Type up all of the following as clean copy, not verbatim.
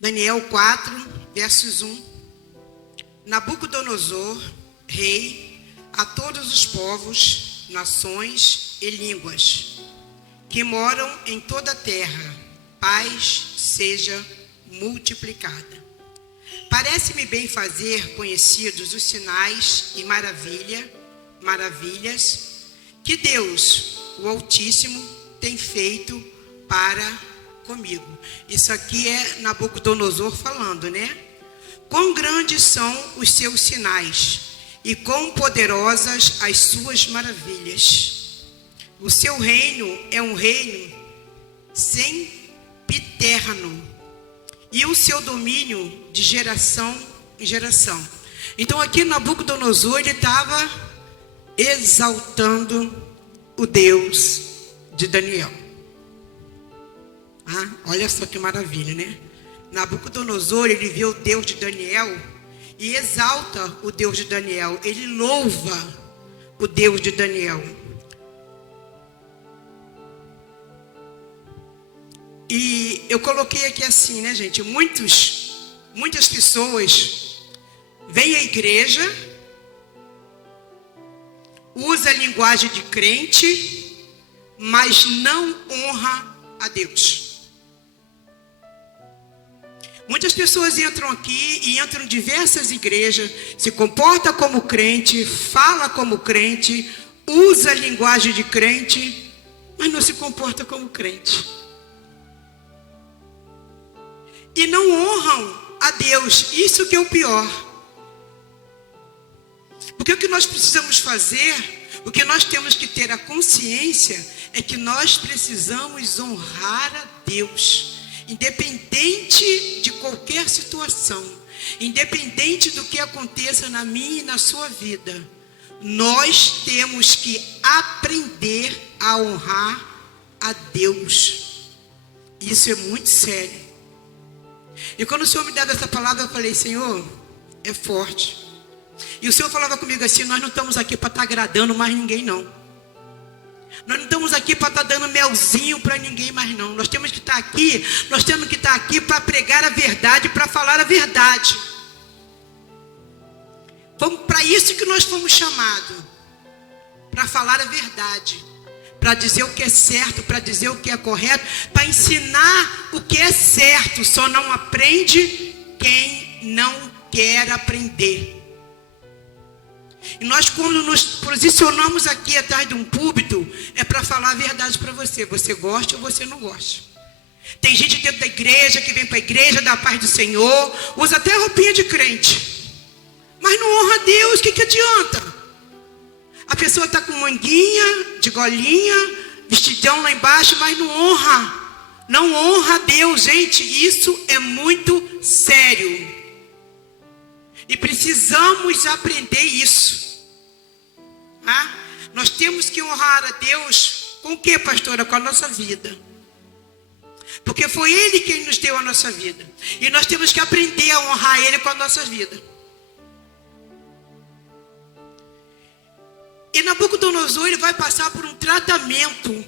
Daniel 4, versos 1. Nabucodonosor, rei, a todos os povos, nações e línguas que moram em toda a terra, paz seja multiplicada. Parece-me bem fazer conhecidos os sinais e maravilhas que Deus, o Altíssimo, tem feito para comigo. Isso aqui é Nabucodonosor falando, né? Quão grandes são os seus sinais e quão poderosas as suas maravilhas. O seu reino é um reino sempiterno e o seu domínio de geração em geração. Então aqui Nabucodonosor, ele estava exaltando o Deus de Daniel. Olha só que maravilha, né? Nabucodonosor, ele vê o Deus de Daniel e exalta o Deus de Daniel. Ele louva o Deus de Daniel. E eu coloquei aqui assim, né, gente? Muitas pessoas vêm à igreja, usa a linguagem de crente, mas não honra a Deus. Muitas pessoas entram aqui e entram em diversas igrejas, se comporta como crente, fala como crente, usa a linguagem de crente, mas não se comporta como crente. E não honram a Deus, isso que é o pior. Porque o que nós precisamos fazer, o que nós temos que ter a consciência, é que nós precisamos honrar a Deus. Independente de qualquer situação, independente do que aconteça na minha e na sua vida, nós temos que aprender a honrar a Deus. Isso é muito sério. E quando o Senhor me dava essa palavra, eu falei: Senhor, é forte. E o Senhor falava comigo assim: nós não estamos aqui para estar agradando mais ninguém, não. Nós não estamos aqui para estar dando melzinho para ninguém mais, não. Nós temos que estar aqui para pregar a verdade, para falar a verdade. Para isso que nós fomos chamados, para falar a verdade, para dizer o que é certo, para dizer o que é correto, para ensinar o que é certo. Só não aprende quem não quer aprender. E nós, quando nos posicionamos aqui atrás de um púlpito, é para falar a verdade para você. Você gosta ou você não gosta. Tem gente dentro da igreja que vem para a igreja, dá a paz do Senhor, usa até roupinha de crente, mas não honra a Deus. O que adianta? A pessoa está com manguinha, de golinha, vestidão lá embaixo, mas não honra a Deus. Gente, isso é muito sério. E precisamos aprender isso. Nós temos que honrar a Deus com o que, pastora? Com a nossa vida. Porque foi Ele quem nos deu a nossa vida. E nós temos que aprender a honrar Ele com a nossa vida. E Nabucodonosor, ele vai passar por um tratamento.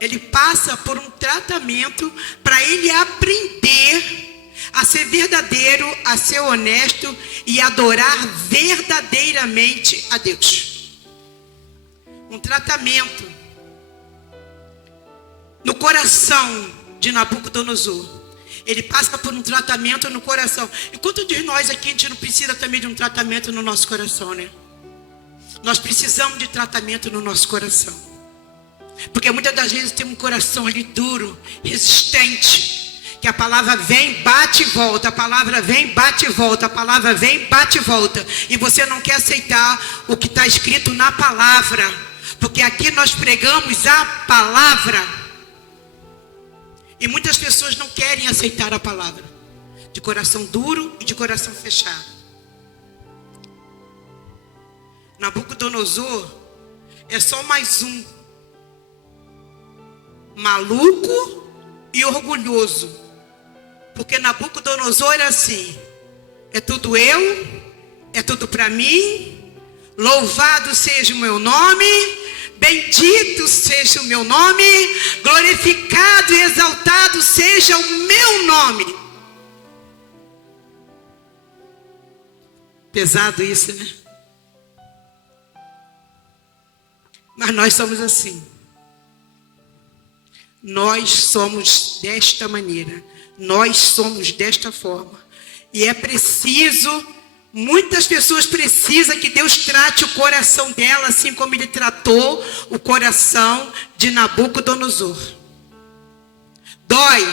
Ele passa por um tratamento para ele aprender a ser verdadeiro, a ser honesto e adorar verdadeiramente a Deus. Um tratamento no coração de Nabucodonosor. Ele passa por um tratamento no coração. E quantos de nós aqui a gente não precisa também de um tratamento no nosso coração, né? Nós precisamos de tratamento no nosso coração. Porque muitas das vezes tem um coração ali duro, resistente, que a palavra vem, bate e volta, a palavra vem, bate e volta, a palavra vem, bate e volta, e você não quer aceitar o que está escrito na palavra, porque aqui nós pregamos a palavra, e muitas pessoas não querem aceitar a palavra, de coração duro e de coração fechado. Nabucodonosor é só mais um maluco e orgulhoso. Porque Nabucodonosor era assim: é tudo eu, é tudo para mim, louvado seja o meu nome, Bendito seja o meu nome, glorificado e exaltado seja o meu nome. Pesado isso, né? Mas nós somos assim. Nós somos desta maneira. Nós somos desta forma. E é preciso, muitas pessoas precisam que Deus trate o coração dela, assim como Ele tratou o coração de Nabucodonosor. Dói,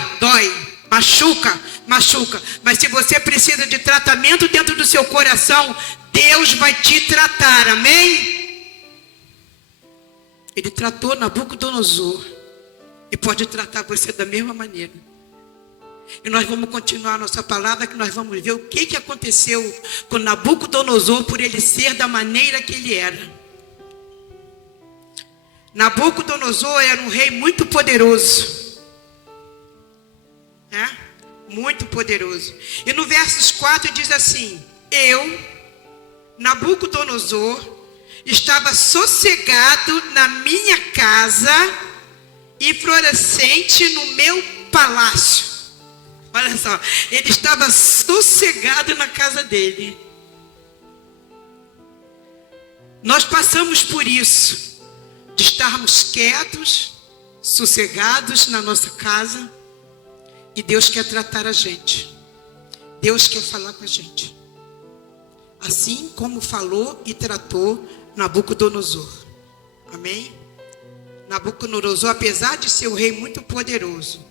machuca. Mas se você precisa de tratamento dentro do seu coração, Deus vai te tratar, amém? Ele tratou Nabucodonosor e pode tratar você da mesma maneira. E nós vamos continuar a nossa palavra, que nós vamos ver o que aconteceu com Nabucodonosor por ele ser da maneira que ele era. Nabucodonosor era um rei muito poderoso. Muito poderoso. E no versos 4 diz assim: eu, Nabucodonosor, estava sossegado na minha casa e florescente no meu palácio. Olha só, ele estava sossegado na casa dele. Nós passamos por isso, de estarmos quietos, sossegados na nossa casa, e Deus quer tratar a gente. Deus quer falar com a gente. Assim como falou e tratou Nabucodonosor. Amém? Nabucodonosor, apesar de ser um rei muito poderoso.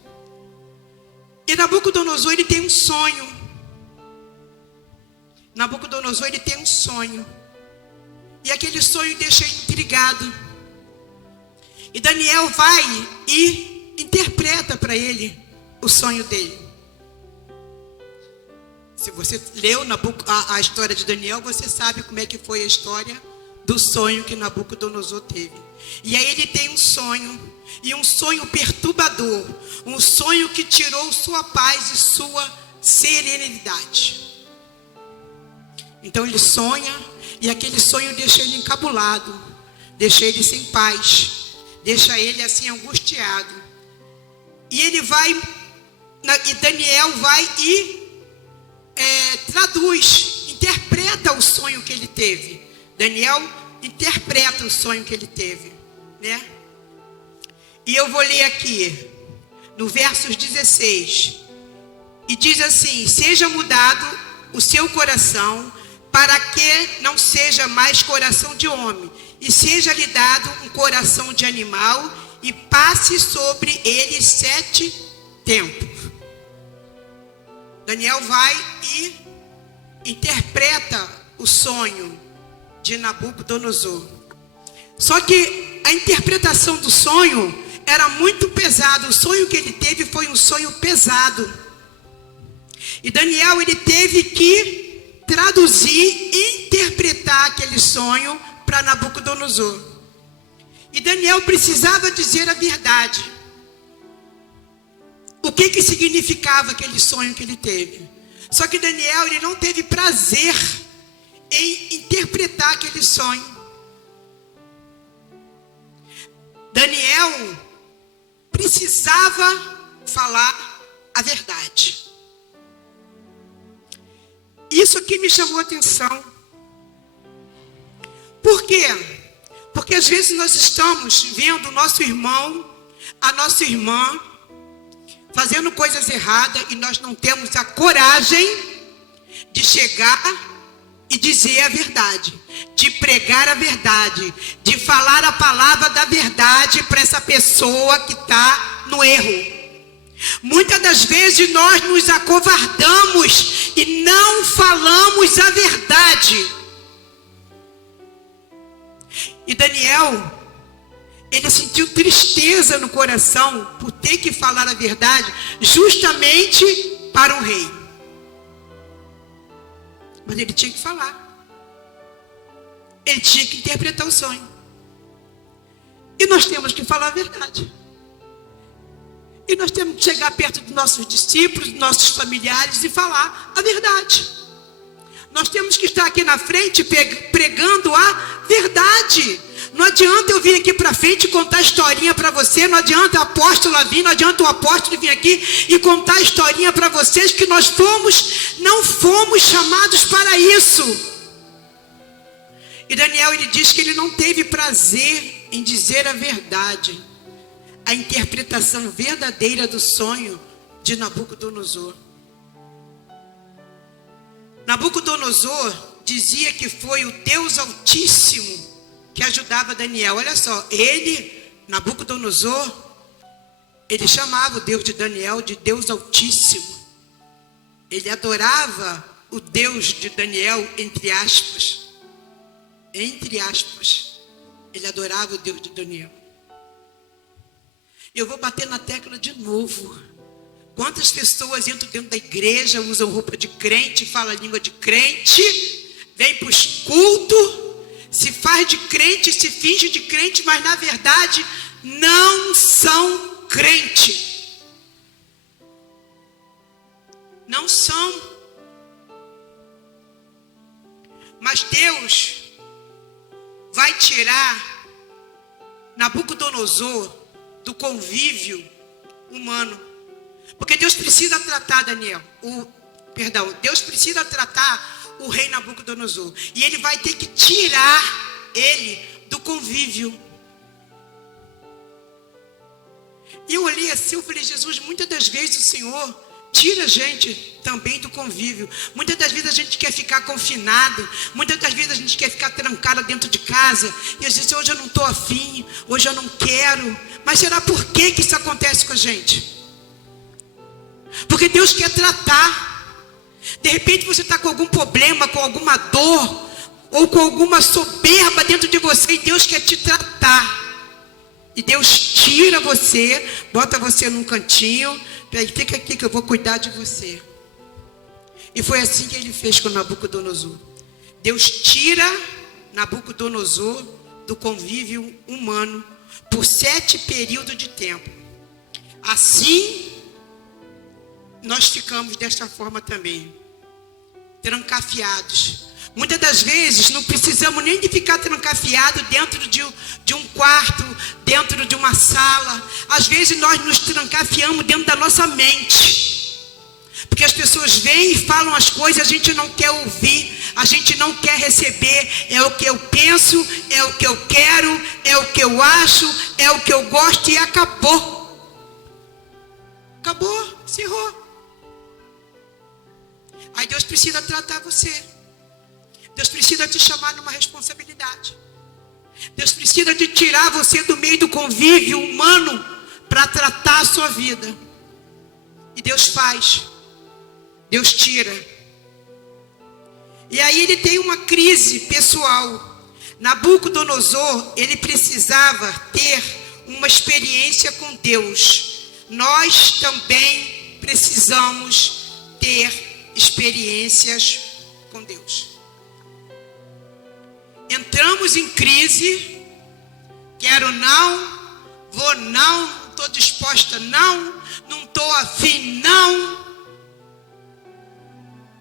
E Nabucodonosor, ele tem um sonho. Nabucodonosor, ele tem um sonho. E aquele sonho deixa ele intrigado. E Daniel vai e interpreta para ele o sonho dele. Se você leu a história de Daniel, você sabe como é que foi a história do sonho que Nabucodonosor teve. E aí ele tem um sonho, e um sonho perturbador, um sonho que tirou sua paz e sua serenidade. Então ele sonha, e aquele sonho deixa ele encabulado, deixa ele sem paz, deixa ele assim angustiado. E ele vai, e Daniel vai e traduz, interpreta o sonho que ele teve. Daniel interpreta o sonho que ele teve, né? E eu vou ler aqui, no versos 16, e diz assim: seja mudado o seu coração, para que não seja mais coração de homem, e seja lhe dado um coração de animal, e passe sobre ele 7 tempos. Daniel vai e interpreta o sonho de Nabucodonosor. Só que a interpretação do sonho era muito pesado. O sonho que ele teve foi um sonho pesado. E Daniel, ele teve que traduzir e interpretar aquele sonho para Nabucodonosor. E Daniel precisava dizer a verdade. O que significava aquele sonho que ele teve? Só que Daniel, ele não teve prazer em interpretar aquele sonho. Daniel precisava falar a verdade. Isso aqui me chamou a atenção. Por quê? Porque às vezes nós estamos vendo o nosso irmão, a nossa irmã, fazendo coisas erradas, e nós não temos a coragem de chegar e dizer a verdade, de pregar a verdade, de falar a palavra da verdade para essa pessoa que está no erro. Muitas das vezes nós nos acovardamos e não falamos a verdade. E Daniel, ele sentiu tristeza no coração por ter que falar a verdade justamente para um rei. Mas ele tinha que falar. Ele tinha que interpretar o sonho. E nós temos que falar a verdade. E nós temos que chegar perto dos nossos discípulos, dos nossos familiares e falar a verdade. Nós temos que estar aqui na frente pregando a verdade. Não adianta eu vir aqui para frente e contar historinha para você. Não adianta a apóstola vir, não adianta o apóstolo vir aqui e contar historinha para vocês, que nós não fomos chamados para isso. E Daniel, ele diz que ele não teve prazer em dizer a verdade, a interpretação verdadeira do sonho de Nabucodonosor. Nabucodonosor dizia que foi o Deus Altíssimo que ajudava Daniel. Olha só, Nabucodonosor, ele chamava o Deus de Daniel de Deus Altíssimo. Ele adorava o Deus de Daniel, entre aspas. Entre aspas. Ele adorava o Deus de Daniel. Eu vou bater na tecla de novo. Quantas pessoas entram dentro da igreja, usam roupa de crente, falam a língua de crente, vem para os cultos, se faz de crente, se finge de crente, mas na verdade não são crente. Não são. Mas Deus vai tirar Nabucodonosor do convívio humano. Porque Deus precisa tratar Deus precisa tratar o rei Nabucodonosor. E ele vai ter que tirar ele do convívio. E eu olhei assim, eu falei, Jesus, muitas das vezes o Senhor tira a gente também do convívio. Muitas das vezes a gente quer ficar confinado. Muitas das vezes a gente quer ficar trancado dentro de casa. E às vezes, hoje eu não estou afim, hoje eu não quero. Mas será por que isso acontece com a gente? Porque Deus quer tratar. De repente você está com algum problema, com alguma dor, ou com alguma soberba dentro de você, e Deus quer te tratar. E Deus tira você, bota você num cantinho, fica aqui que eu vou cuidar de você. E foi assim que ele fez com Nabucodonosor. Deus tira Nabucodonosor do convívio humano por 7 períodos de tempo. Assim, nós ficamos desta forma também, trancafiados. Muitas das vezes não precisamos nem de ficar trancafiado dentro de um quarto, dentro de uma sala. Às vezes nós nos trancafiamos dentro da nossa mente. Porque as pessoas vêm e falam as coisas, a gente não quer ouvir, a gente não quer receber. É o que eu penso, é o que eu quero, é o que eu acho, é o que eu gosto, e acabou. Acabou, encerrou. Aí Deus precisa tratar você. Deus precisa te chamar numa responsabilidade. Deus precisa de tirar você do meio do convívio humano para tratar a sua vida. E Deus faz. Deus tira. E aí ele tem uma crise pessoal. Nabucodonosor, ele precisava ter uma experiência com Deus. Nós também precisamos ter experiências com Deus. Entramos em crise, quero não, vou não, estou disposta não estou afim não.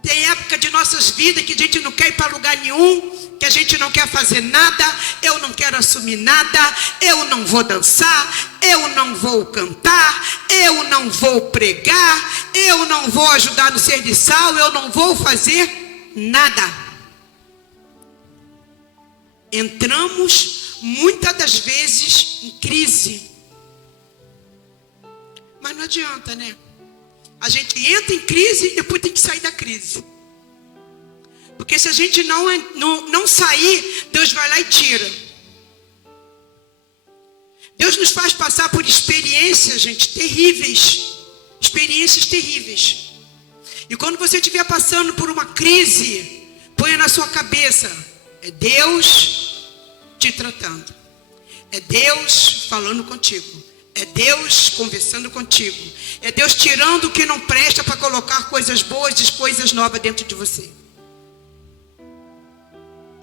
Tem época de nossas vidas que a gente não quer ir para lugar nenhum, que a gente não quer fazer nada, eu não quero assumir nada, eu não vou dançar, eu não vou cantar, eu não vou pregar, eu não vou ajudar no serviçal, eu não vou fazer nada. Entramos muitas das vezes em crise. Mas não adianta, né? A gente entra em crise e depois tem que sair da crise. Porque se a gente não sair, Deus vai lá e tira. Deus nos faz passar por experiências, gente, terríveis. Experiências terríveis. E quando você estiver passando por uma crise, ponha na sua cabeça: é Deus te tratando. É Deus falando contigo. É Deus conversando contigo. É Deus tirando o que não presta para colocar coisas boas e coisas novas dentro de você.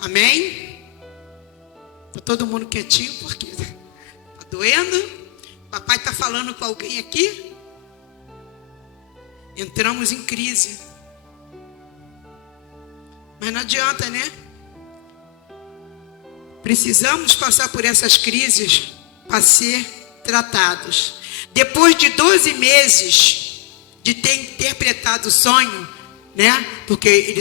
Amém? Está todo mundo quietinho porque está doendo? Papai está falando com alguém aqui? Entramos em crise. Mas não adianta, né? Precisamos passar por essas crises para ser tratados. Depois de 12 meses de ter interpretado o sonho, né? Porque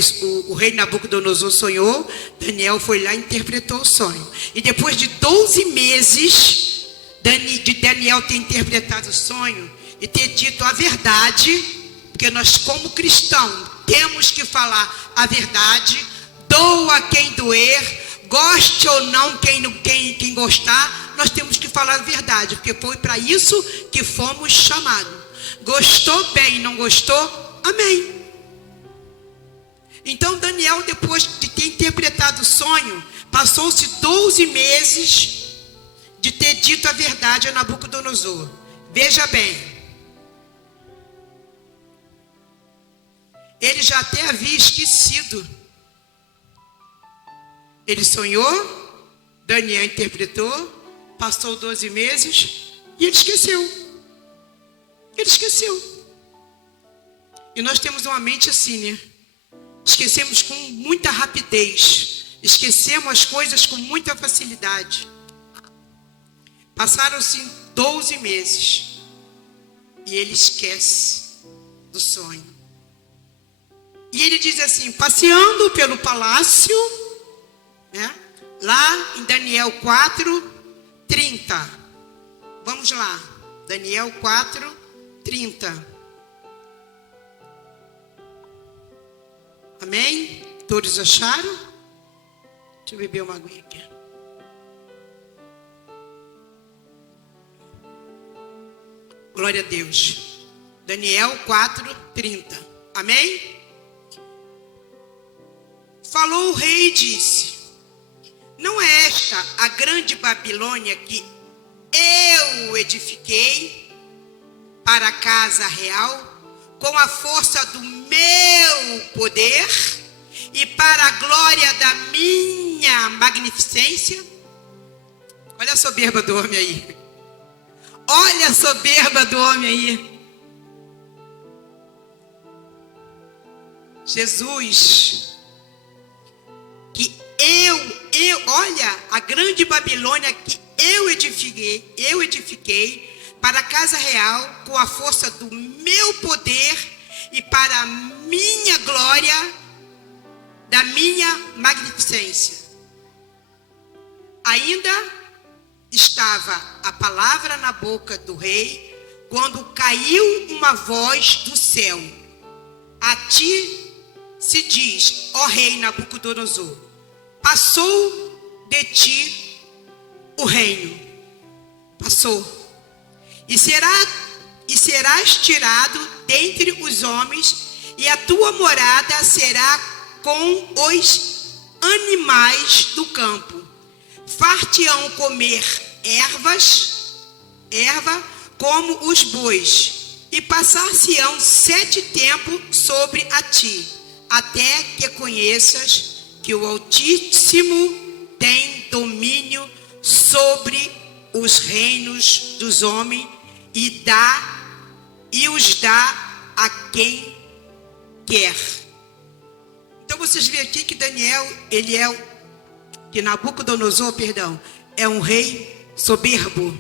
o rei Nabucodonosor sonhou, Daniel foi lá e interpretou o sonho. E depois de 12 meses de Daniel ter interpretado o sonho e ter dito a verdade, porque nós como cristãos temos que falar a verdade, doa quem doer, goste ou não quem gostar, nós temos que falar a verdade, porque foi para isso que fomos chamados. Gostou bem, não gostou? Amém. Então Daniel, depois de ter interpretado o sonho, passou-se 12 meses de ter dito a verdade a Nabucodonosor. Veja bem, ele já até havia esquecido. Ele sonhou, Daniel interpretou, passou 12 meses e ele esqueceu. Ele esqueceu. E nós temos uma mente assim, né? Esquecemos com muita rapidez. Esquecemos as coisas com muita facilidade. Passaram-se 12 meses e ele esquece do sonho. E ele diz assim, passeando pelo palácio, né? Lá em Daniel 4:30. Vamos lá. Daniel 4:30. Amém? Todos acharam? Deixa eu beber uma aguinha aqui. Glória a Deus. Daniel 4:30. Amém? Falou o rei e disse: não é esta a grande Babilônia que eu edifiquei para a casa real, com a força do meu poder e para a glória da minha magnificência? Olha a soberba do homem aí. Olha a soberba do homem aí. Jesus, que olha, a grande Babilônia que eu edifiquei para a casa real com a força do meu poder e para a minha glória, da minha magnificência. Ainda estava a palavra na boca do rei, quando caiu uma voz do céu: a ti se diz, ó rei Nabucodonosor, passou de ti o reino. Passou. E serás tirado dentre os homens, e a tua morada será com os animais do campo. Far-te-ão comer erva como os bois, e passar-se-ão 7 tempos sobre a ti, até que conheças que o Altíssimo tem domínio sobre os reinos dos homens e os dá a quem quer. Então vocês veem aqui que Nabucodonosor, é um rei soberbo.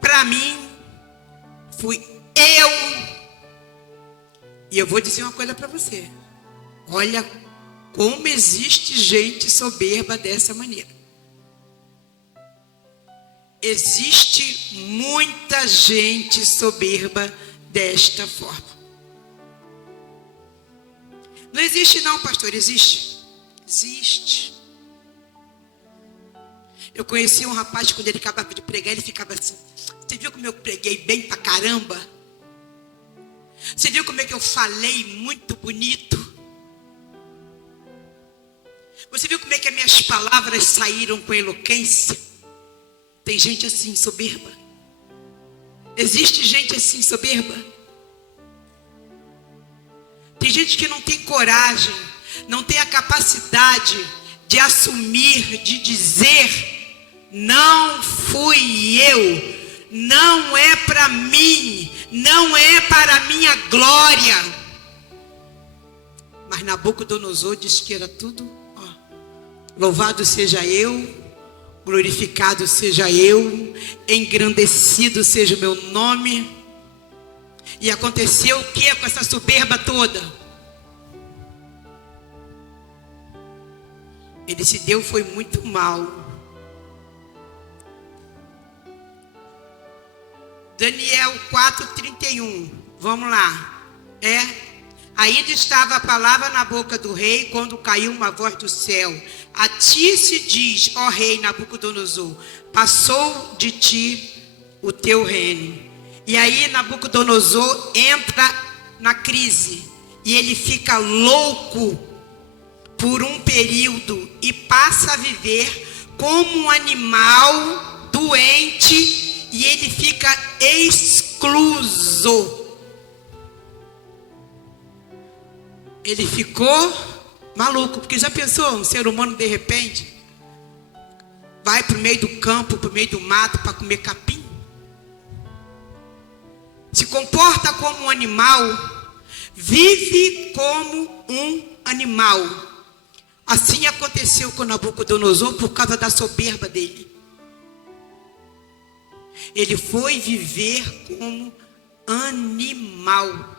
Para mim, fui eu. E eu vou dizer uma coisa para você. Olha como existe gente soberba dessa maneira. Existe muita gente soberba desta forma. Não existe não, pastor, existe. Existe. Eu conheci um rapaz, quando ele acabava de pregar, ele ficava assim: você viu como eu preguei bem pra caramba? Você viu como é que eu falei muito bonito? Você viu como é que as minhas palavras saíram com eloquência? Tem gente assim, soberba. Existe gente assim, soberba. Tem gente que não tem coragem, não tem a capacidade de assumir, de dizer: não fui eu, não é para mim, não é para a minha glória. Mas Nabucodonosor disse que era tudo, ó, louvado seja eu, glorificado seja eu, engrandecido seja o meu nome. E aconteceu o que com essa soberba toda? Ele se deu, foi muito mal. Daniel 4:31. Vamos lá. Ainda estava a palavra na boca do rei, quando caiu uma voz do céu. A ti se diz, ó rei Nabucodonosor, passou de ti o teu reino. E aí Nabucodonosor entra na crise. E ele fica louco por um período e passa a viver como um animal doente. E ele fica excluso. Ele ficou maluco, porque já pensou, um ser humano de repente vai para o meio do campo, para o meio do mato para comer capim? Se comporta como um animal, vive como um animal. Assim aconteceu com Nabucodonosor por causa da soberba dele. Ele foi viver como animal.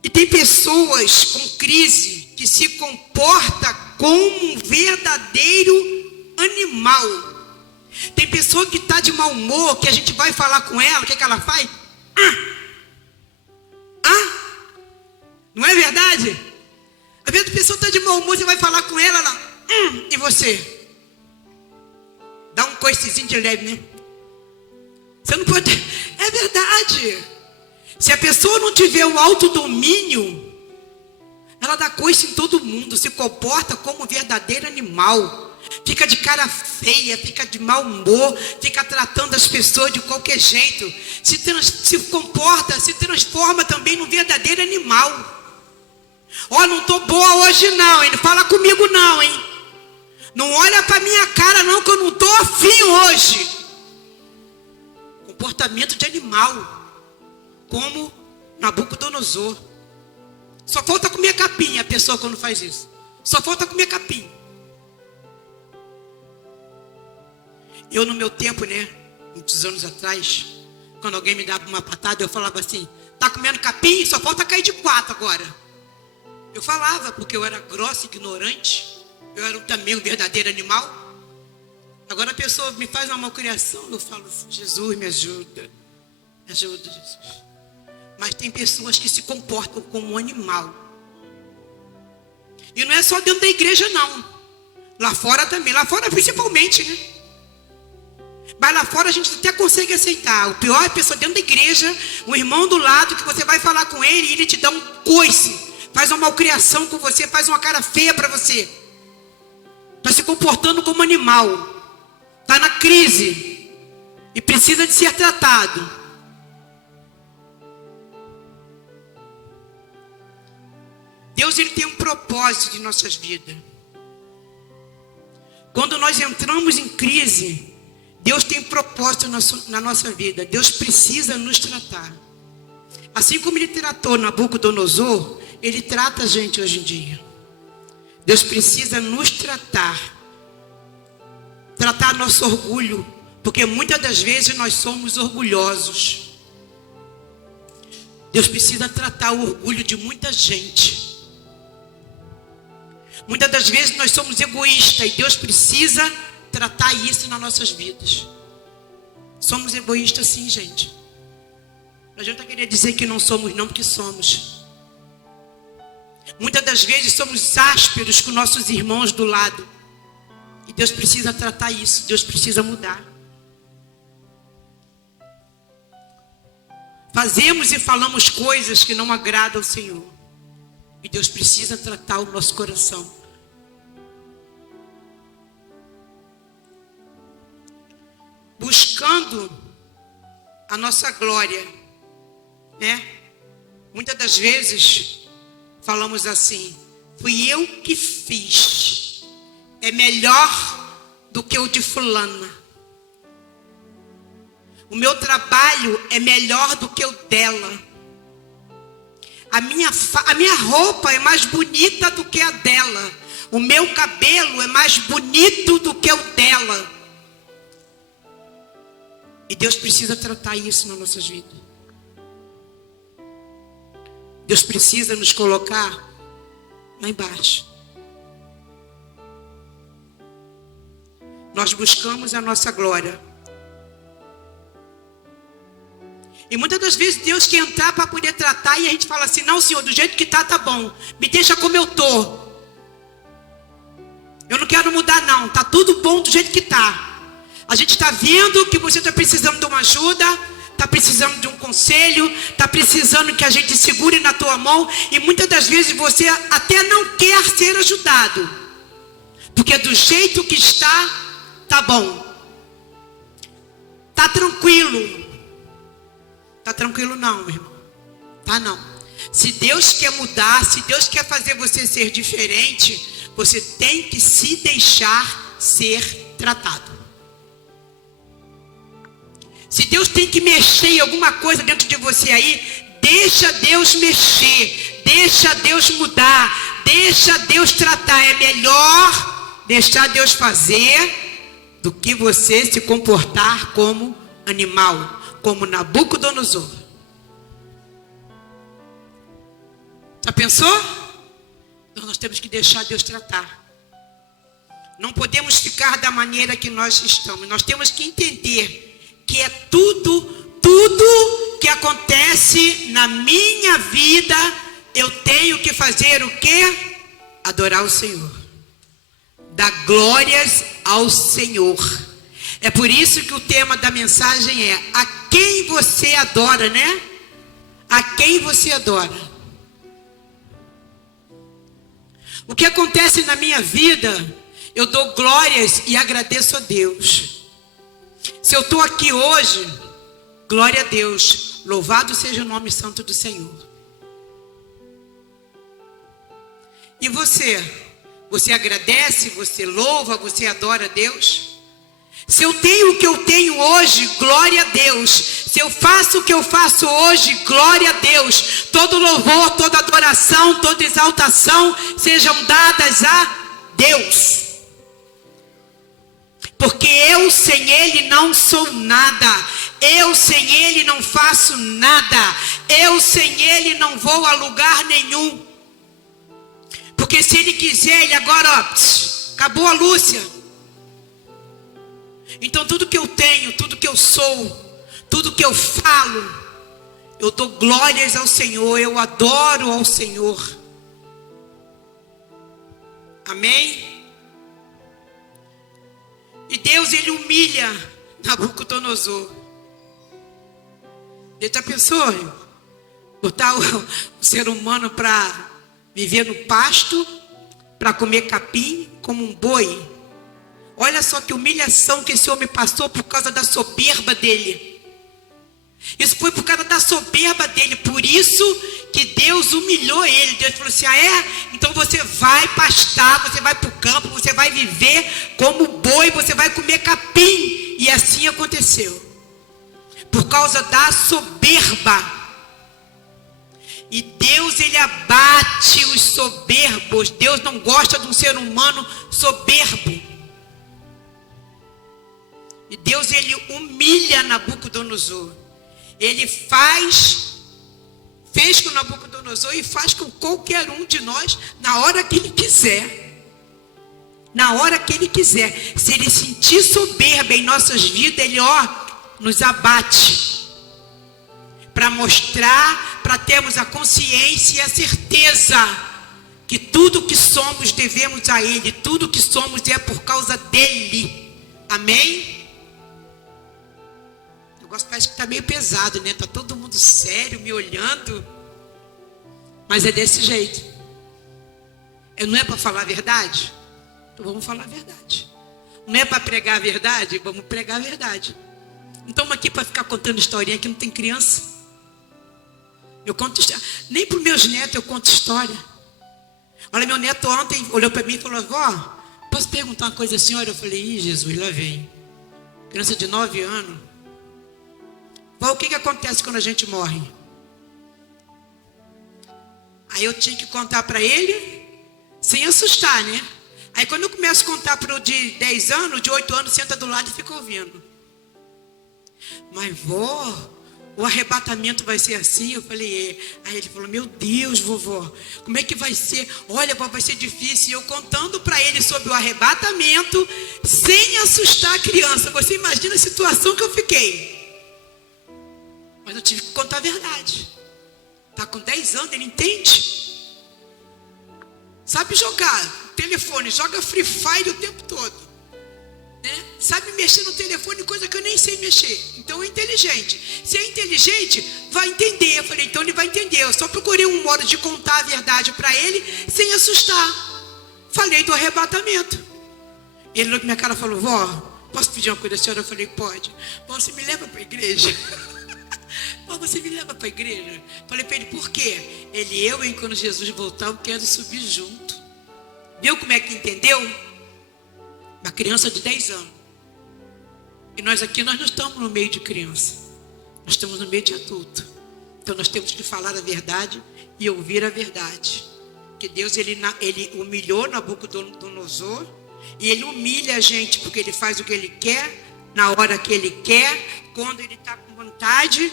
E tem pessoas com crise que se comportam como um verdadeiro animal. Tem pessoa que está de mau humor, que a gente vai falar com ela, o que ela faz? Não é verdade? Às vezes a pessoa está de mau humor, você vai falar com ela, e você? Dá um coicezinho de leve, né? Você não pode... É verdade. Se a pessoa não tiver um autodomínio, ela dá coice em todo mundo, se comporta como um verdadeiro animal. Fica de cara feia, fica de mau humor, fica tratando as pessoas de qualquer jeito. Se comporta, se transforma também num verdadeiro animal. Ó, não estou boa hoje não, hein? Não fala comigo não, hein? Não olha para minha cara não, que eu não estou afim hoje. Comportamento de animal, como Nabucodonosor. Só falta comer capim a pessoa quando faz isso. Só falta comer capim. Eu no meu tempo, né, muitos anos atrás, quando alguém me dava uma patada, eu falava assim, tá comendo capim? Só falta cair de 4 agora. Eu falava, porque eu era grossa, ignorante. Eu era também um verdadeiro animal. Agora a pessoa me faz uma malcriação, eu falo assim, Jesus me ajuda. Me ajuda, Jesus. Mas tem pessoas que se comportam como um animal. E não é só dentro da igreja não. Lá fora também, lá fora principalmente, né? Mas lá fora a gente até consegue aceitar. O pior é a pessoa dentro da igreja, um irmão do lado, que você vai falar com ele e ele te dá um coice. Faz uma malcriação com você, faz uma cara feia para você. Está se comportando como animal. Está na crise. E precisa de ser tratado. Deus, ele tem um propósito em nossas vidas. Quando nós entramos em crise, Deus tem um propósito na nossa vida. Deus precisa nos tratar. Assim como ele tratou Nabucodonosor, ele trata a gente hoje em dia. Deus precisa nos tratar. Tratar nosso orgulho. Porque muitas das vezes nós somos orgulhosos. Deus precisa tratar o orgulho de muita gente. Muitas das vezes nós somos egoístas. E Deus precisa tratar isso nas nossas vidas. Somos egoístas sim, gente. Não adianta querer dizer que não somos não, porque somos. Muitas das vezes somos ásperos com nossos irmãos do lado. E Deus precisa tratar isso. Deus precisa mudar. Fazemos e falamos coisas que não agradam ao Senhor. E Deus precisa tratar o nosso coração. Buscando a nossa glória, né? Muitas das vezes falamos assim: fui eu que fiz, é melhor do que o de fulana. O meu trabalho é melhor do que o dela. A minha roupa é mais bonita do que a dela. O meu cabelo é mais bonito do que o dela. E Deus precisa tratar isso nas nossas vidas. Deus precisa nos colocar lá embaixo. Nós buscamos a nossa glória. E muitas das vezes Deus quer entrar para poder tratar e a gente fala assim: não, Senhor, do jeito que tá bom. Me deixa como eu tô. Eu não quero mudar não, tá tudo bom do jeito que tá. A gente está vendo que você está precisando de uma ajuda, está precisando de um conselho, está precisando que a gente segure na tua mão. E muitas das vezes você até não quer ser ajudado. Porque do jeito que está, tá bom. Tá tranquilo. Tá tranquilo não, meu irmão. Tá não. Se Deus quer mudar, se Deus quer fazer você ser diferente, você tem que se deixar ser tratado. Se Deus tem que mexer em alguma coisa dentro de você aí, deixa Deus mexer, deixa Deus mudar, deixa Deus tratar. É melhor deixar Deus fazer do que você se comportar como animal, como Nabucodonosor. Já pensou? Então nós temos que deixar Deus tratar. Não podemos ficar da maneira que nós estamos. Nós temos que entender que é tudo que acontece na minha vida, eu tenho que fazer o quê? Adorar o Senhor. Dar glórias ao Senhor. É por isso que o tema da mensagem é: a quem você adora, né? A quem você adora. O que acontece na minha vida, eu dou glórias e agradeço a Deus. Se eu estou aqui hoje, glória a Deus, louvado seja o nome santo do Senhor. E você? Você agradece, você louva, você adora a Deus? Se eu tenho o que eu tenho hoje, glória a Deus. Se eu faço o que eu faço hoje, glória a Deus. Todo louvor, toda adoração, toda exaltação sejam dadas a Deus. Porque eu sem Ele não sou nada. Eu sem Ele não faço nada. Eu sem Ele não vou a lugar nenhum. Porque se Ele quiser, Ele agora, ó, acabou a Lúcia. Então tudo que eu tenho, tudo que eu sou, tudo que eu falo, eu dou glórias ao Senhor, eu adoro ao Senhor. Amém? E Deus, Ele humilha Nabucodonosor. Ele já pensou? Botar o ser humano para viver no pasto, para comer capim como um boi. Olha só que humilhação que esse homem passou por causa da soberba dele. Isso foi por causa da soberba dele. Por isso que Deus humilhou ele. Deus falou assim: ah é? Então você vai pastar, você vai para o campo, você vai viver como boi, você vai comer capim. E assim aconteceu. Por causa da soberba. E Deus, Ele abate os soberbos. Deus não gosta de um ser humano soberbo. E Deus, Ele humilha Nabucodonosor. Ele fez com Nabucodonosor e faz com qualquer um de nós na hora que Ele quiser. Na hora que Ele quiser. Se Ele sentir soberba em nossas vidas, Ele, nos abate. Para mostrar, para termos a consciência e a certeza que tudo que somos devemos a Ele. Tudo que somos é por causa dEle. Amém? O negócio parece que está meio pesado, né? Está todo mundo sério, me olhando. Mas é desse jeito. Não é para falar a verdade? Então vamos falar a verdade. Não é para pregar a verdade? Vamos pregar a verdade. Não estamos aqui para ficar contando historinha, que não tem criança. Eu conto história. Nem para os meus netos eu conto história. Olha, meu neto ontem olhou para mim e falou: vó, posso perguntar uma coisa à senhora? Eu falei: ih, Jesus, lá vem. Criança de 9 anos. Vó, o que acontece quando a gente morre? Aí eu tinha que contar para ele, sem assustar, né? Aí quando eu começo a contar para o de 10 anos, de 8 anos, senta do lado e fica ouvindo. Mas vó, o arrebatamento vai ser assim? Eu falei, é. Aí ele falou, meu Deus, vovó, como é que vai ser? Olha, vó, vai ser difícil. E eu contando para ele sobre o arrebatamento, sem assustar a criança. Você imagina a situação que eu fiquei. Mas eu tive que contar a verdade. Está com 10 anos, ele entende. Sabe jogar telefone, joga Free Fire o tempo todo. Né? Sabe mexer no telefone, coisa que eu nem sei mexer. Então é inteligente. Se é inteligente, vai entender. Eu falei, então ele vai entender. Eu só procurei um modo de contar a verdade para ele, sem assustar. Falei do arrebatamento. Ele olhou pra minha cara e falou, vó, posso pedir uma coisa à senhora? Eu falei, pode. Vó, você me leva para a igreja? Vó, você me leva para a igreja? Falei para ele, por quê? Ele, quando Jesus voltar, eu quero subir junto. Viu como é que entendeu? Uma criança de 10 anos. E nós aqui, nós não estamos no meio de criança. Nós estamos no meio de adulto. Então nós temos que falar a verdade e ouvir a verdade. Que Deus, ele humilhou Nabucodonosor. E ele humilha a gente, porque ele faz o que ele quer, na hora que ele quer, quando ele está com vontade.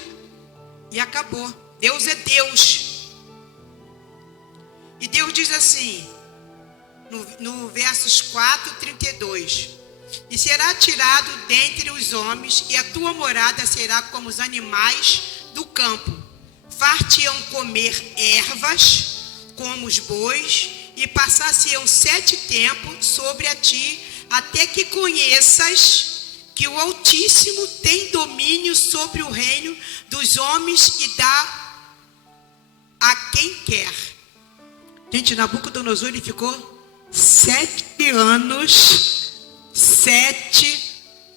E acabou. Deus é Deus. E Deus diz assim, no versos 4 e 32. E será tirado dentre os homens, e a tua morada será como os animais do campo. Far-te-ão comer ervas, como os bois, e passar-se-ão 7 tempos sobre a ti, até que conheças que o Altíssimo tem domínio sobre o reino dos homens e dá a quem quer. Gente, Nabucodonosor, ele ficou 7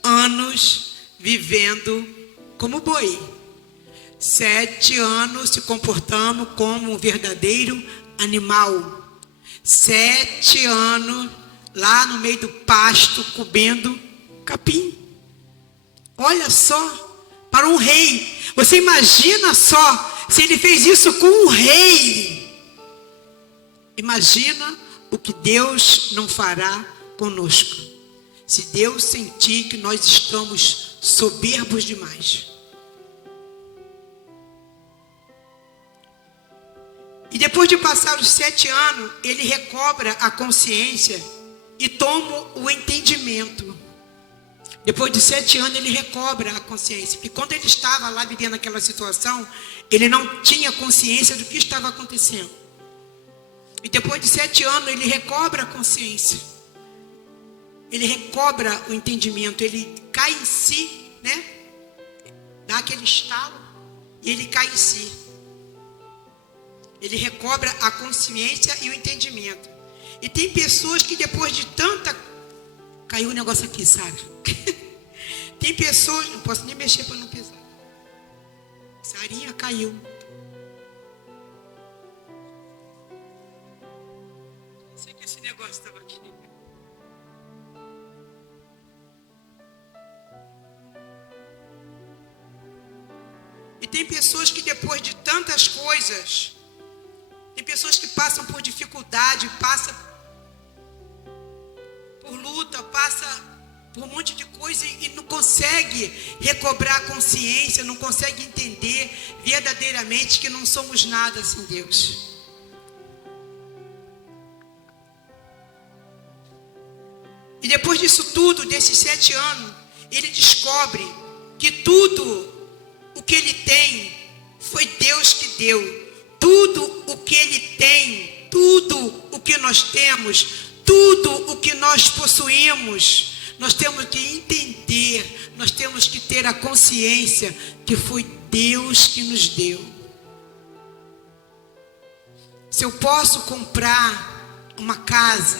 anos vivendo como boi. 7 anos se comportando como um verdadeiro animal. 7 anos lá no meio do pasto comendo capim. Olha só, para um rei. Você imagina só se ele fez isso com um rei. Imagina o que Deus não fará conosco. Se Deus sentir que nós estamos soberbos demais. E depois de passar os 7 anos, ele recobra a consciência e toma o entendimento. Depois de 7 anos, ele recobra a consciência. Porque quando ele estava lá vivendo aquela situação, ele não tinha consciência do que estava acontecendo. E depois de 7 anos, ele recobra a consciência. Ele recobra o entendimento. Ele cai em si, né? Dá aquele estalo e ele cai em si. Ele recobra a consciência e o entendimento. E tem pessoas que depois de tanta... Caiu o negócio aqui, sabe? Tem pessoas... Não posso nem mexer para não pisar. Sarinha caiu. Não sei que esse negócio estava aqui. E tem pessoas que depois de tantas coisas... Tem pessoas que passam por dificuldade, passam por luta, passam por um monte de coisa e não consegue recobrar a consciência, não consegue entender verdadeiramente que não somos nada sem Deus. E depois disso tudo, desses 7 anos, ele descobre que tudo o que ele tem foi Deus que deu. Tudo o que ele tem, tudo o que nós temos, tudo o que nós possuímos, nós temos que entender, nós temos que ter a consciência que foi Deus que nos deu. Se eu posso comprar uma casa,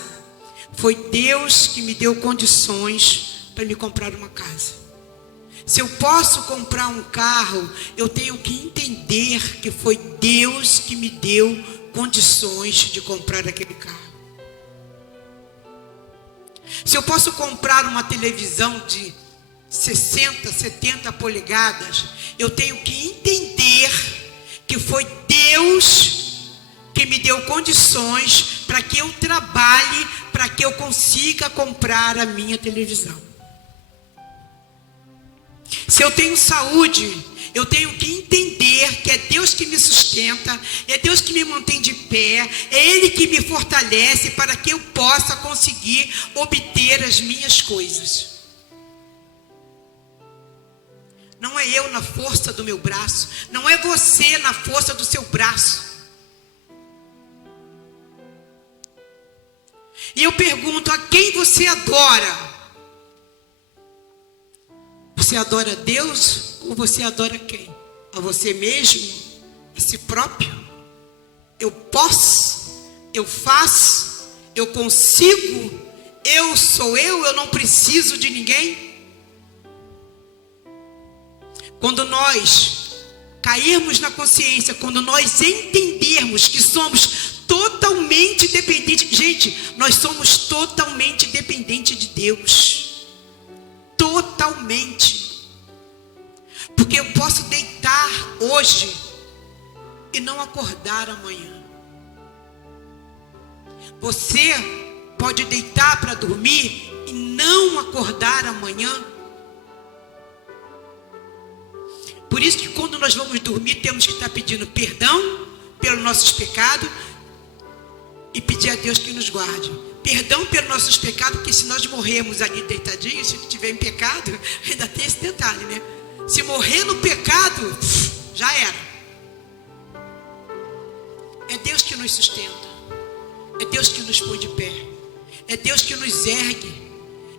foi Deus que me deu condições para me comprar uma casa. Se eu posso comprar um carro, eu tenho que entender que foi Deus que me deu condições de comprar aquele carro. Se eu posso comprar uma televisão de 60, 70 polegadas, eu tenho que entender que foi Deus porque me deu condições para que eu trabalhe, para que eu consiga comprar a minha televisão. Se eu tenho saúde, eu tenho que entender que é Deus que me sustenta, é Deus que me mantém de pé, é Ele que me fortalece para que eu possa conseguir obter as minhas coisas. Não é eu na força do meu braço, não é você na força do seu braço. E eu pergunto, a quem você adora? Você adora Deus ou você adora quem? A você mesmo? A si próprio? Eu posso? Eu faço? Eu consigo? Eu sou eu não preciso de ninguém? Quando nós cairmos na consciência, quando nós entendermos que somos totalmente dependentes, gente, nós somos totalmente dependentes de Deus, totalmente, porque eu posso deitar hoje e não acordar amanhã. Você pode deitar para dormir e não acordar amanhã. Por isso que quando nós vamos dormir, temos que estar pedindo perdão pelos nossos pecados e pedir a Deus que nos guarde. Perdão pelos nossos pecados, porque se nós morrermos ali deitadinhos, se tiver em pecado, ainda tem esse detalhe, né? Se morrer no pecado, já era. É Deus que nos sustenta, é Deus que nos põe de pé, é Deus que nos ergue,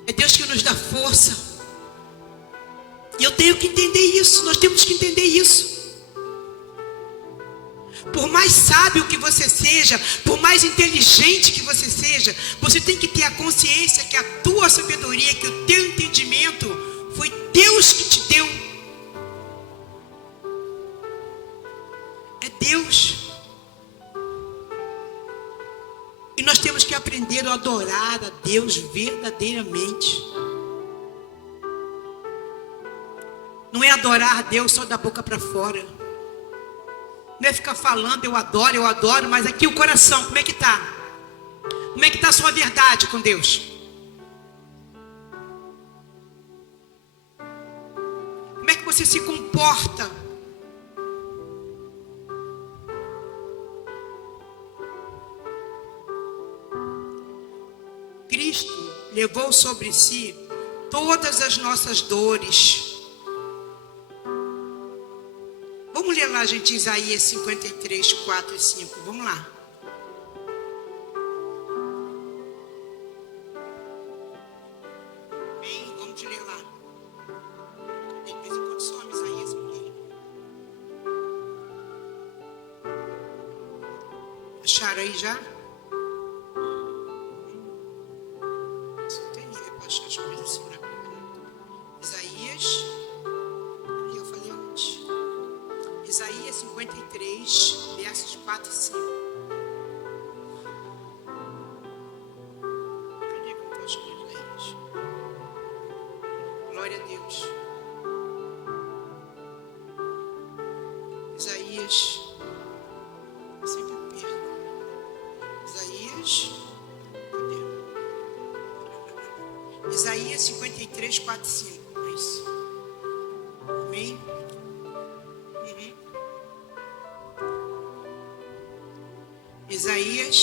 é Deus que nos dá força. E eu tenho que entender isso, nós temos que entender isso. Por mais sábio que você seja, por mais inteligente que você seja, você tem que ter a consciência que a tua sabedoria, que o teu entendimento, foi Deus que te deu. É Deus. E nós temos que aprender a adorar a Deus verdadeiramente. Não é adorar a Deus só da boca para fora. Não é ficar falando, eu adoro, mas aqui o coração, como é que está? Como é que está a sua verdade com Deus? Como é que você se comporta? Cristo levou sobre si todas as nossas dores. Vamos ler lá, gente, Isaías 53, 4 e 5. Vamos lá. Bem, vamos ler lá. De vez em quando some Isaías aqui. Acharam aí já? Isso não tem ninguém para achar as coisas assim, né? Isaías. Isaías 53, versos 4 e 5. Cadê que eu estou achando Isaías? Glória a Deus. Isaías. Sempre perco. Isaías. Cadê? Isaías 53, 4 e 5. É isso. Amém? Isaías,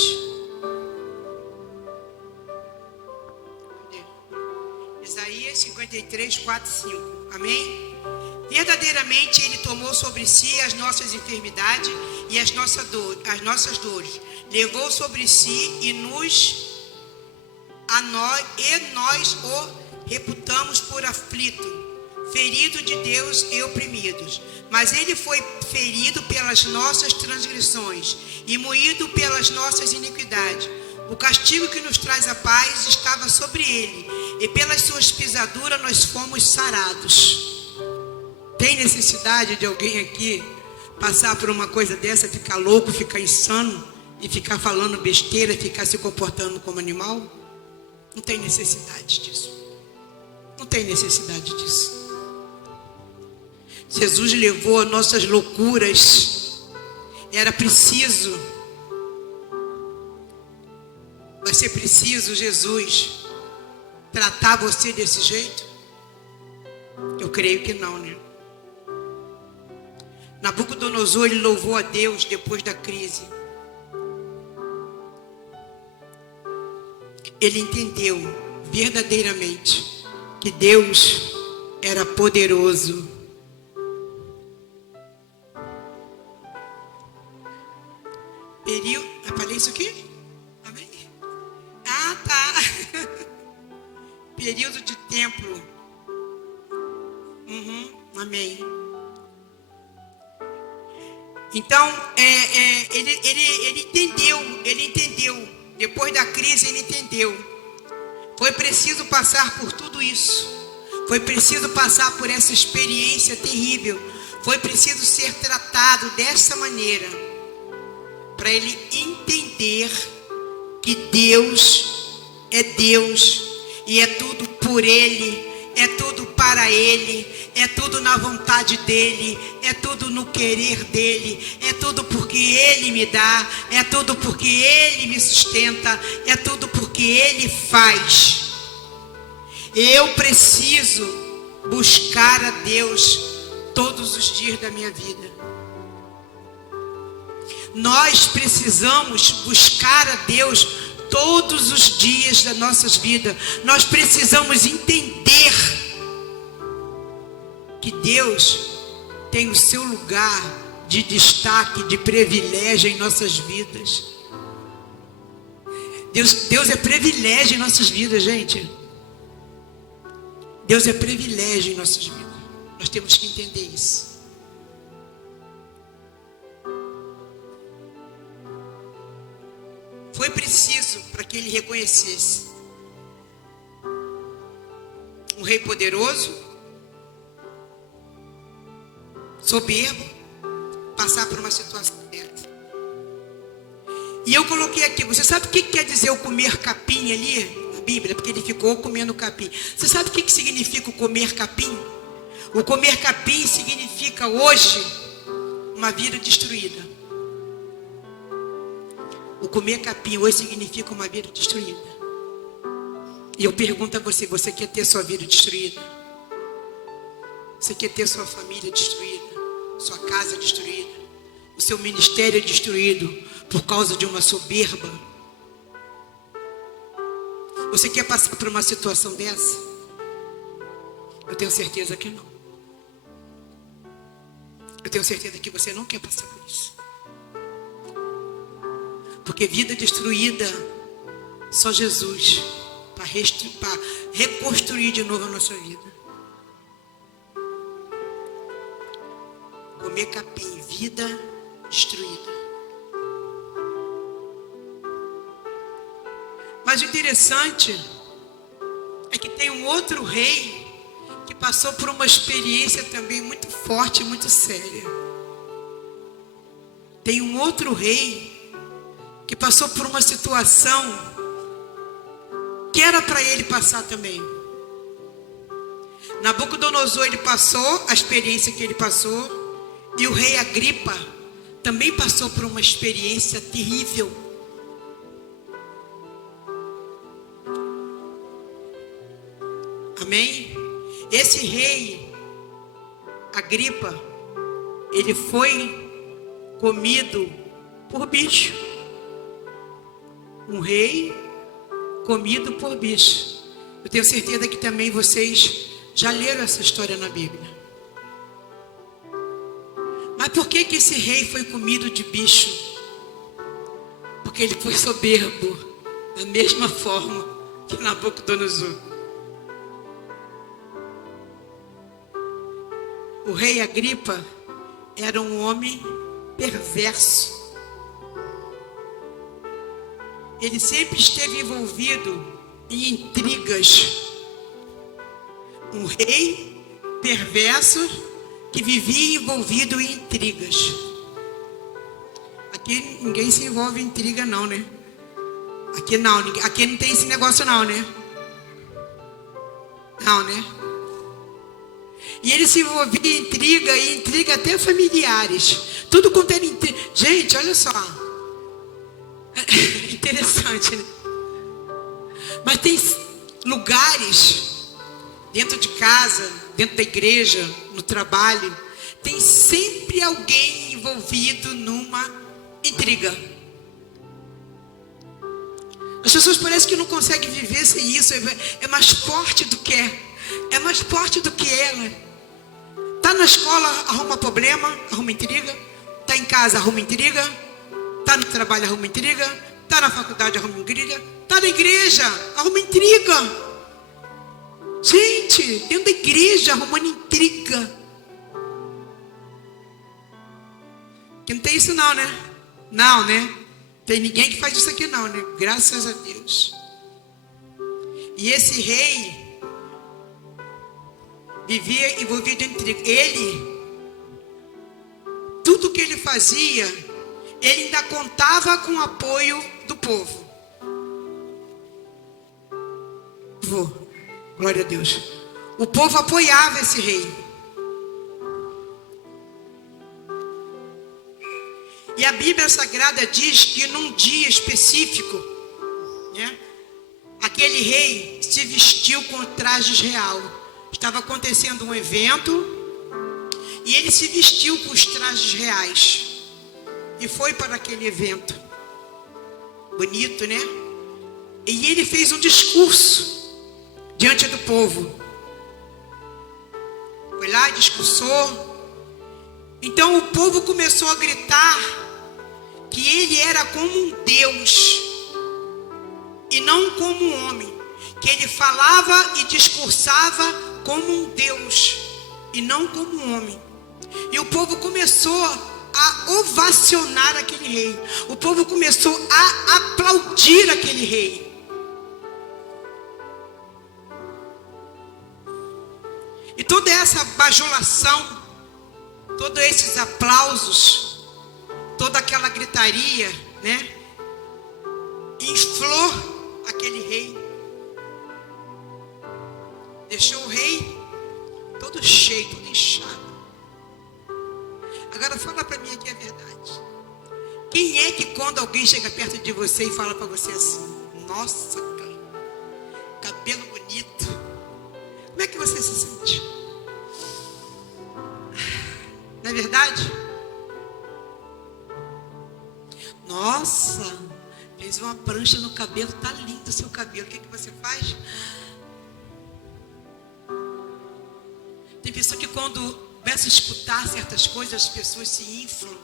Isaías 53, 4 e 5. Amém? Verdadeiramente Ele tomou sobre si as nossas enfermidades e as nossas dores. Levou sobre si e nós o reputamos por aflito, ferido de Deus e oprimidos. Mas Ele foi ferido pelas nossas transgressões e moído pelas nossas iniquidades. O castigo que nos traz a paz estava sobre Ele, e pelas suas pisaduras nós fomos sarados. Tem necessidade de alguém aqui passar por uma coisa dessa, ficar louco, ficar insano e ficar falando besteira, ficar se comportando como animal? Não tem necessidade disso. Não tem necessidade disso. Jesus levou as nossas loucuras. Era preciso ser preciso Jesus tratar você desse jeito? Eu creio que não, né? Nabucodonosor, ele louvou a Deus depois da crise. Ele entendeu verdadeiramente que Deus era poderoso. Eu falei isso aqui? Amém? Ah, tá. Período de templo. Amém. Então, ele entendeu. Depois da crise, ele entendeu. Foi preciso passar por tudo isso. Foi preciso passar por essa experiência terrível. Foi preciso ser tratado dessa maneira, para ele entender que Deus é Deus, e é tudo por Ele, é tudo para Ele, é tudo na vontade dEle, é tudo no querer dEle, é tudo porque Ele me dá, é tudo porque Ele me sustenta, é tudo porque Ele faz. Eu preciso buscar a Deus todos os dias da minha vida. Nós precisamos buscar a Deus todos os dias das nossas vidas. Nós precisamos entender que Deus tem o seu lugar de destaque, de privilégio em nossas vidas. Deus é privilégio em nossas vidas, gente. Deus é privilégio em nossas vidas. Nós temos que entender isso. Foi preciso para que ele reconhecesse um rei poderoso, soberbo, passar por uma situação dessa. E eu coloquei aqui, você sabe o que quer dizer o comer capim ali na Bíblia? Porque ele ficou comendo capim. Você sabe o que significa o comer capim? O comer capim significa hoje uma vida destruída. O comer capim hoje significa uma vida destruída. E eu pergunto a você, você quer ter sua vida destruída? Você quer ter sua família destruída? Sua casa destruída? O seu ministério destruído por causa de uma soberba? Você quer passar por uma situação dessa? Eu tenho certeza que não. Eu tenho certeza que você não quer passar por isso. Porque vida destruída, só Jesus para reconstruir de novo a nossa vida. Comer capim, vida destruída. Mas o interessante é que tem um outro rei que passou por uma experiência também muito forte, muito séria. Tem um outro rei que passou por uma situação que era para ele passar também. Nabucodonosor, ele passou a experiência que ele passou, e o rei Agripa também passou por uma experiência terrível. Amém? Esse rei Agripa, ele foi comido por bicho. Um rei comido por bicho. Eu tenho certeza que também vocês já leram essa história na Bíblia. Mas por que esse rei foi comido de bicho? Porque ele foi soberbo, da mesma forma que Nabucodonosor. O rei Agripa era um homem perverso. Ele sempre esteve envolvido em intrigas. Um rei perverso que vivia envolvido em intrigas. Aqui ninguém se envolve em intriga não, né? Aqui não tem esse negócio não, né? Não, né? E ele se envolvia em intriga, e intriga até familiares. Tudo quanto era intriga. Gente, olha só. Interessante, né? Mas tem lugares, dentro de casa, dentro da igreja, no trabalho, tem sempre alguém envolvido numa intriga. As pessoas parecem que não conseguem viver sem isso. É mais forte do que é mais forte do que ela. Tá na escola, arruma problema, arruma intriga. Tá em casa, arruma intriga. Tá no trabalho, arruma intriga. Tá na faculdade, arruma intriga. Tá na igreja, arruma intriga. Gente, dentro da igreja, arrumando intriga. Que não tem isso não, né? Não, né? Tem ninguém que faz isso aqui não, né? Graças a Deus. E esse rei vivia envolvido em intriga. Tudo que ele fazia, ele ainda contava com o apoio do povo. Glória a Deus. O povo apoiava esse rei. E a Bíblia Sagrada diz que num dia específico, né, aquele rei se vestiu com trajes real. Estava acontecendo um evento e ele se vestiu com os trajes reais e foi para aquele evento. Bonito, né? E ele fez um discurso diante do povo. Foi lá e discursou. Então o povo começou a gritar que ele era como um Deus e não como um homem, que ele falava e discursava como um Deus e não como um homem. E o povo começou a ovacionar aquele rei. O povo começou a aplaudir aquele rei. E toda essa bajulação, todos esses aplausos, toda aquela gritaria, né, inflou aquele rei. Deixou o rei todo cheio, todo inchado. Agora fala para mim aqui a verdade. Quem é que quando alguém chega perto de você e fala para você assim: nossa, cara, cabelo bonito, como é que você se sente? Não é verdade? Nossa, fez uma prancha no cabelo, tá lindo o seu cabelo. O que você faz? Tem pessoa que quando começa a escutar certas coisas, as pessoas se inflam.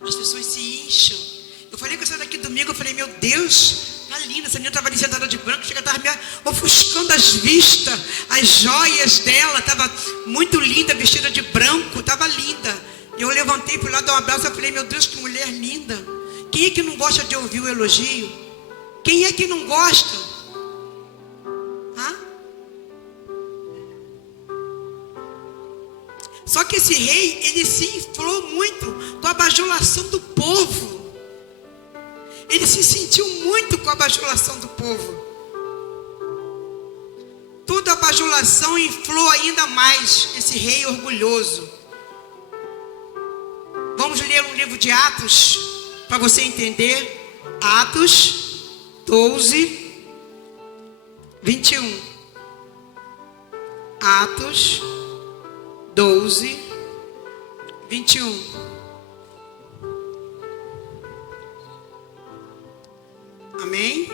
As pessoas se incham. Eu falei com essa daqui domingo, eu falei: meu Deus, tá linda. Essa menina estava ali sentada de branco, chega, estava me ofuscando as vistas, as joias dela, estava muito linda, vestida de branco, estava linda. Eu levantei para lá, dar um abraço, eu falei: meu Deus, que mulher linda. Quem é que não gosta de ouvir o elogio? Quem é que não gosta? Hã? Só que esse rei, ele se inflou muito com a bajulação do povo. Ele se sentiu muito com a bajulação do povo. Toda a bajulação inflou ainda mais esse rei orgulhoso. Vamos ler um livro de Atos, para você entender. Atos 12, 21. Atos 12, 21. Amém?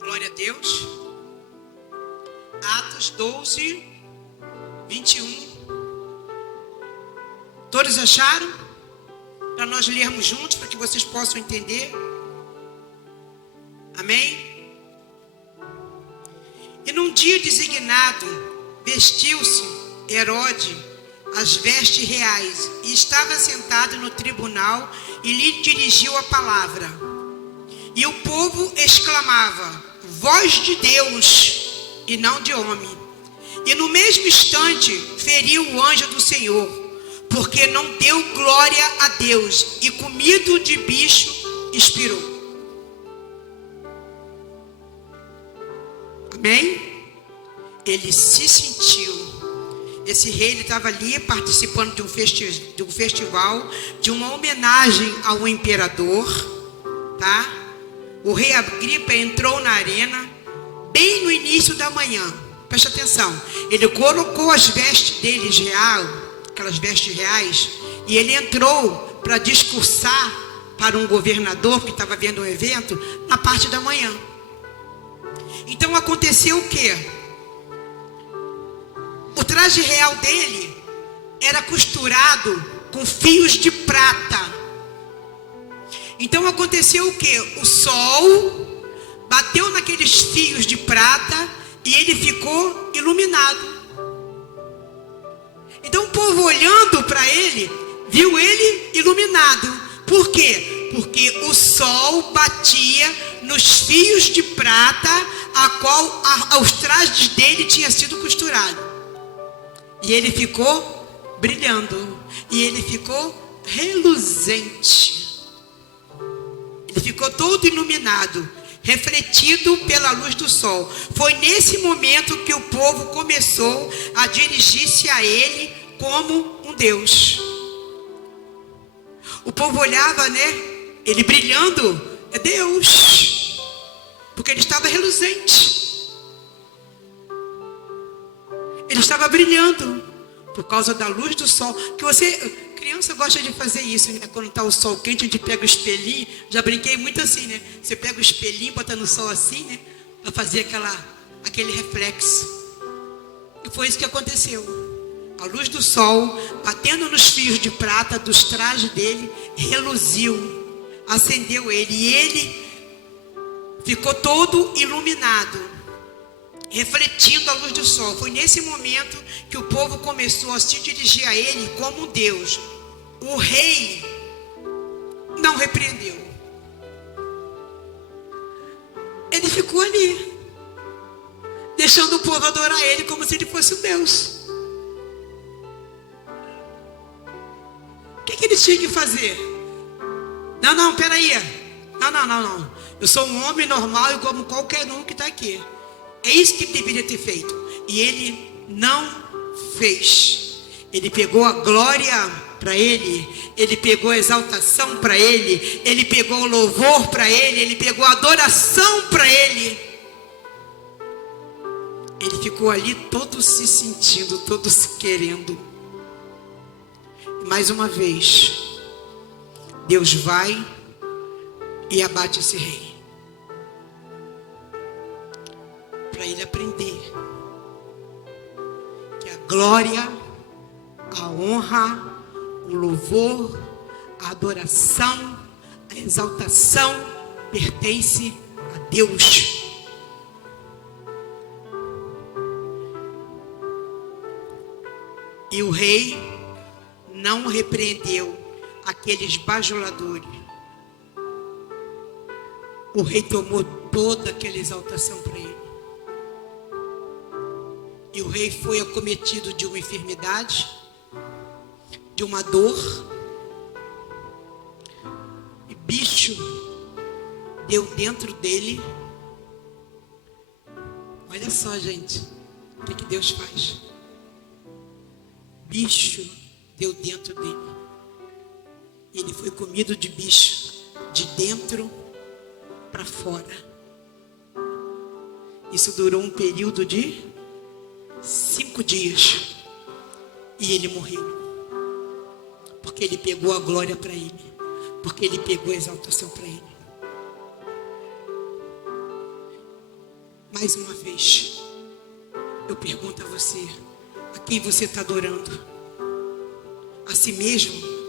Glória a Deus. Atos 12, 21. Todos acharam? Para nós lermos juntos, para que vocês possam entender. Amém? E num dia designado, vestiu-se Herode as vestes reais e estava sentado no tribunal e lhe dirigiu a palavra. E o povo exclamava: voz de Deus e não de homem. E no mesmo instante feriu o anjo do Senhor, porque não deu glória a Deus, e comido de bicho expirou. Amém? Ele se sentiu Esse rei, ele estava ali participando de um festival, de uma homenagem ao imperador, tá? O rei Agripa entrou na arena bem no início da manhã. Preste atenção. Ele colocou as vestes deles aquelas vestes reais, e ele entrou para discursar para um governador que estava vendo o evento na parte da manhã. Então aconteceu o quê? O traje real dele era costurado com fios de prata. Então aconteceu o quê? O sol bateu naqueles fios de prata e ele ficou iluminado. Então o povo, olhando para ele, viu ele iluminado. Por quê? Porque o sol batia nos fios de prata a qual os trajes dele tinham sido costurados. E ele ficou brilhando. E ele ficou reluzente. Ele ficou todo iluminado, refletido pela luz do sol. Foi nesse momento que o povo começou a dirigir-se a ele como um Deus. O povo olhava, né? Ele brilhando, é Deus. Porque ele estava reluzente. Ele estava brilhando por causa da luz do sol. Que criança gosta de fazer isso, né? Quando está o sol quente, a gente pega o espelhinho. Já brinquei muito assim, né? Você pega o espelhinho, bota no sol assim, né? Para fazer aquele reflexo. E foi isso que aconteceu. A luz do sol, batendo nos fios de prata dos trajes dele, reluziu, acendeu ele. E ele ficou todo iluminado, refletindo a luz do sol. Foi nesse momento que o povo começou a se dirigir a ele como Deus. O rei não repreendeu. Ele ficou ali, deixando o povo adorar ele como se ele fosse um Deus. O que ele tinha que fazer? Não, peraí. Não. Eu sou um homem normal, como qualquer um que está aqui. É isso que ele deveria ter feito. E ele não fez. Ele pegou a glória para ele. Ele pegou a exaltação para ele. Ele pegou o louvor para ele. Ele pegou a adoração para ele. Ele ficou ali todo se sentindo, todo se querendo. Mais uma vez, Deus vai e abate esse rei. Para ele aprender que a glória, a honra, o louvor, a adoração, a exaltação pertence a Deus. E o rei não repreendeu aqueles bajuladores. O rei tomou toda aquela exaltação para ele. E o rei foi acometido de uma enfermidade, de uma dor. E bicho deu dentro dele. Olha só, gente, o que Deus faz. Bicho deu dentro dele. Ele foi comido de bicho, de dentro para fora. Isso durou um período de 5 dias. E ele morreu. Porque ele pegou a glória para ele. Porque ele pegou a exaltação para ele. Mais uma vez, eu pergunto a você: a quem você está adorando? A si mesmo?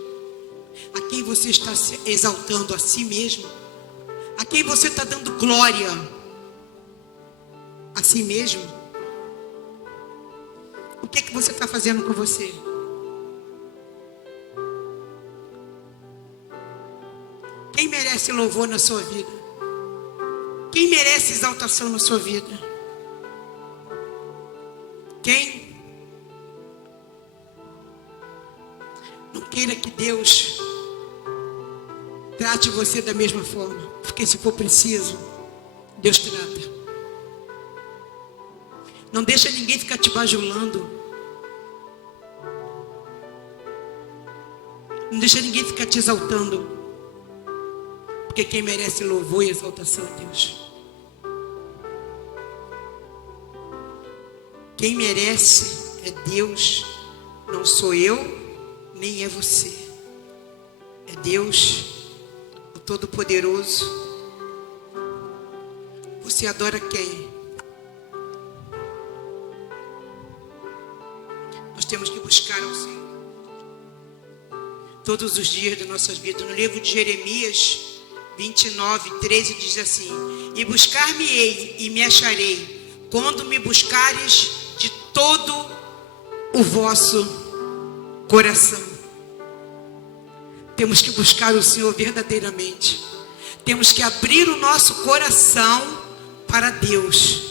A quem você está exaltando? A si mesmo? A quem você está dando glória? A si mesmo? O que você está fazendo com você? Quem merece louvor na sua vida? Quem merece exaltação na sua vida? Quem? Não queira que Deus trate você da mesma forma, porque se for preciso, Deus trata. Não deixa ninguém ficar te bajulando. deixa ninguém ficar te exaltando. Porque quem merece louvor e exaltação é Deus. Quem merece é Deus. Não sou eu, nem é você. É Deus, o Todo-Poderoso. Você adora quem? Nós temos que buscar ao Senhor todos os dias das nossas vidas. No livro de Jeremias 29:13 diz assim: e buscar-me-ei e me acharei, quando me buscares de todo o vosso coração. Temos que buscar o Senhor verdadeiramente. Temos que abrir o nosso coração para Deus,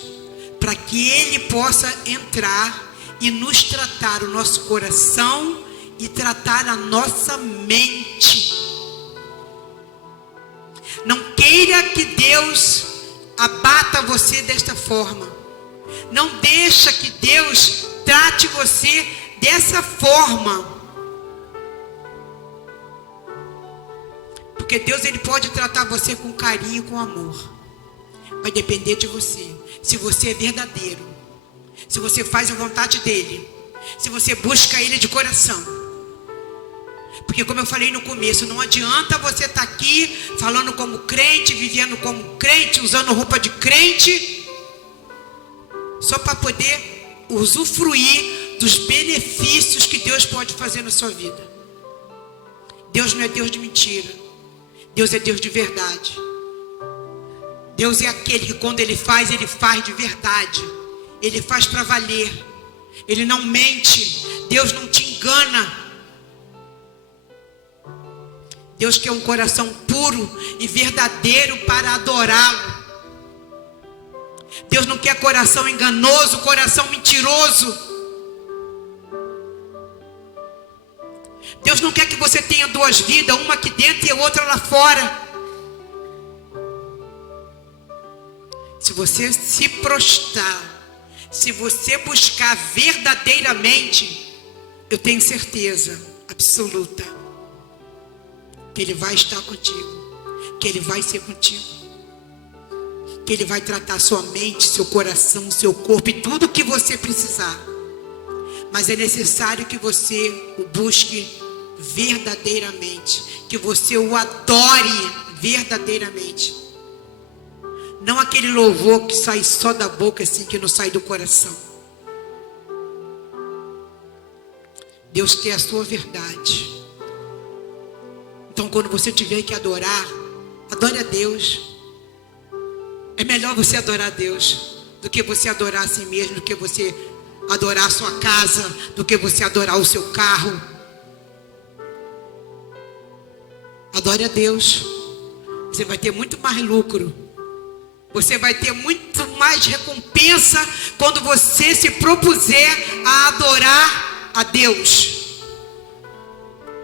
para que Ele possa entrar e nos tratar o nosso coração e tratar a nossa mente. Não queira que Deus abata você desta forma. Não deixa que Deus trate você dessa forma. Porque Deus, Ele pode tratar você com carinho, com amor. Vai depender de você. Se você é verdadeiro. Se você faz a vontade dEle. Se você busca Ele de coração. Porque como eu falei no começo, não adianta você estar aqui falando como crente, vivendo como crente, usando roupa de crente, só para poder usufruir dos benefícios que Deus pode fazer na sua vida. Deus não é Deus de mentira. Deus é Deus de verdade. Deus é aquele que quando Ele faz de verdade. Ele faz para valer. Ele não mente. Deus não te engana. Deus quer um coração puro e verdadeiro para adorá-lo. Deus não quer coração enganoso, coração mentiroso. Deus não quer que você tenha duas vidas, uma aqui dentro e a outra lá fora. Se você se prostrar, se você buscar verdadeiramente, eu tenho certeza absoluta que Ele vai estar contigo, que Ele vai ser contigo, que Ele vai tratar sua mente, seu coração, seu corpo e tudo o que você precisar. Mas é necessário que você o busque verdadeiramente, que você o adore verdadeiramente. Não aquele louvor que sai só da boca assim, que não sai do coração. Deus quer a sua verdade. Então quando você tiver que adorar, adore a Deus. É melhor você adorar a Deus do que você adorar a si mesmo, do que você adorar a sua casa, do que você adorar o seu carro. Adore a Deus. Você vai ter muito mais lucro. Você vai ter muito mais recompensa quando você se propuser a adorar a Deus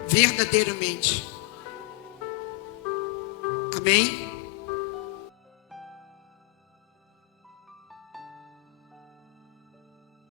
verdadeiramente. Amém?